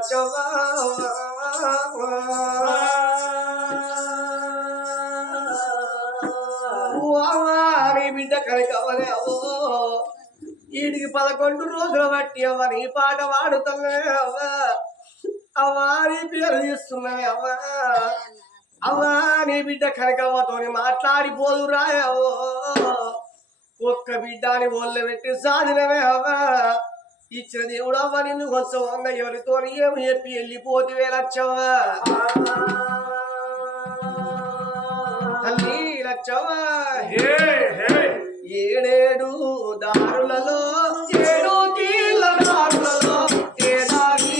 లచ్చవ్వా నీ బిడ్డ కనకవలే అవో వీడికి 11 రోజులు బట్టి అవ్వ నీ పాట పాడుతున్నా అవ్వా అవ్వా నీ పేరు తీస్తున్నాయి అవ్వా అవ్వా నీ బిడ్డ కనకవ్వతోని మాట్లాడిపోదు రాయవో ఒక్క బిడ్డని ఒళ్ళు పెట్టి సాధినవే అవ్వా ఇచ్చిన దేవుడు అవ్వ నిన్ను కొంచెం వంగ ఎవరితో ఏమి చెప్పి వెళ్ళిపోతే వేలచ్చవ్వా తల్లి లచ్చవ్వా ఏడేడు దారులలో 7 తీళ్ళ దారులలో ఏ దారి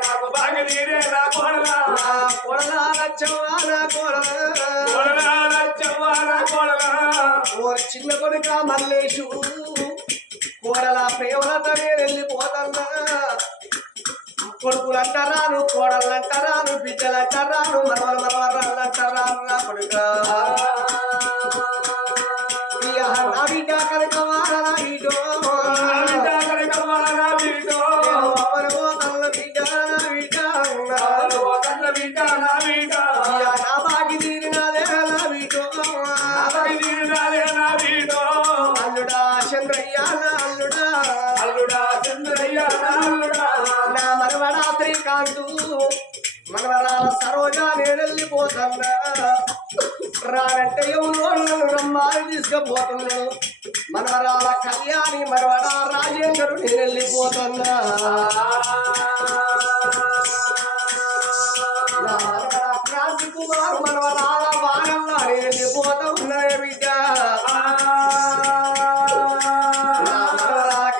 నాకు బాగి తీరే నా కోడలా లచ్చవ్వా నా కోడలా చిన్న కొడుక మల్లేషు కోడలా ప్రేమలతో వెళ్ళిపోతన్నా కొడుకులు అంటారాను కోడలు అంటారాను బిడ్డలు అంటారాను మనవరాళ్ళు అంటారాను నా కొడుక నా బిడ్డ కనకవారా నా బిడ్డో నా బాగి తీరినాదే నా బిడ్డో అల్లుడా చంద్రయ్య నా మనవడా శ్రీకాంతు మనవరాల సరోజా నేను వెళ్ళిపోతున్నా రానంటే ఎవరు రమ్మాని తీసుకుపోతున్నాడు మనవరాల కళ్యాణి మనవడా రాజేంద్రుడు నేను వెళ్ళిపోతున్నా క్రాంతి కుమార్ మనవరాల బాణంగా నేను వెళ్ళిపోతా ఉన్నాయ బిడ్డ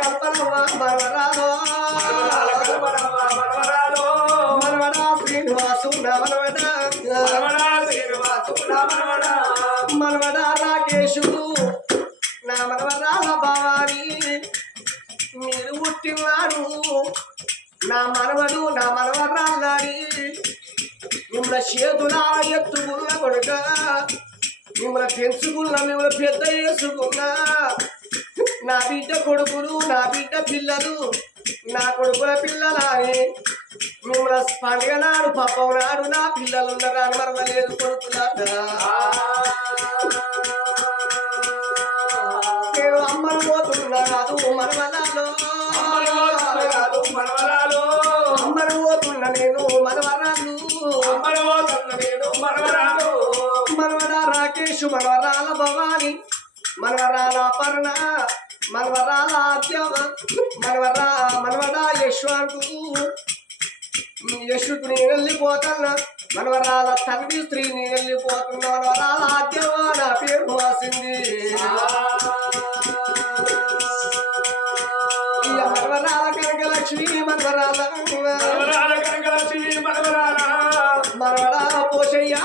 కల్పనమ్మ మనవరాలో మనవడా శ్రీనివాసు మనవడా రాకేశు నా మనవరాల భవాని మీరు పుట్టినాడు నా మనవడు నా మనవరాలని మిమ్మల్ని చేతులా ఎత్తుకున్న కొడుక మిమ్మల్ని పెంచుకున్నా మిమ్మల్ని పెద్ద వేసుకున్నా నా బిడ్డ కొడుకులు నా బిడ్డ పిల్లలు నా కొడుకుల పిల్లలని మిమ్మల్ని కూడా పండుగ నాడు పప్పం నాడు నా పిల్లలు ఉన్నారా మరవలేదు కొడుకులాగా నేను అమ్మను పోతున్నా కాదు మనవరాలు అమ్మను పోతున్నా నేను మనవరాలు మనవరా రాకేష్ మనవరాల భవాని మనవరాల పర్ణ మనవరాల ఆద్యవ మనవరా యశ్వకు నేను వెళ్ళిపోతున్నా మనవరాల తండ్రి స్త్రీ నేను వెళ్ళిపోతున్నా మనవరాల ఆద్యవ నా పేరు వాసింది మనవరాల కనకలక్ష్మి మనవరాల మనవడా పోషయ్యా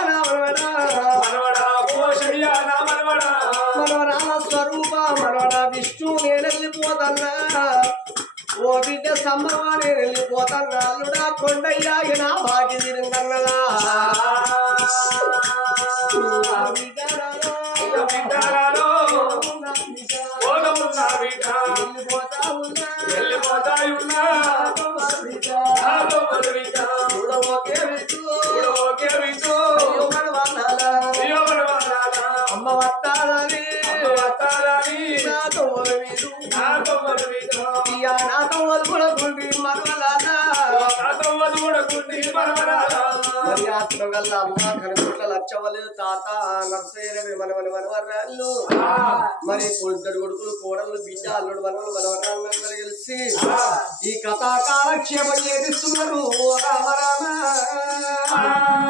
మనవరాల స్వరూప మనవడా విష్ణు నేను వెళ్ళిపోతన్నా ఓ బిడ్డ సమ్మవా నేను వెళ్ళిపోతన్నా అల్లుడా కొండయ్యా నా బాకి తిరిగన్నలా అమ్మ వస్తాలని నాతో వదుకుండి మరి ఆత్మ గల్ల అమ్మ కనుకుంట్ల లచ్చవలేదు తాత నర్సయ్య మనవరాళ్ళు మరి కొడుకు కొడుకులు కోడలు బిడ్డ అల్లుడు మనవరాళ్ళందరూ కలిసి ఈ కథా కాలక్షేపం చేపిస్తున్నారు రామ రామ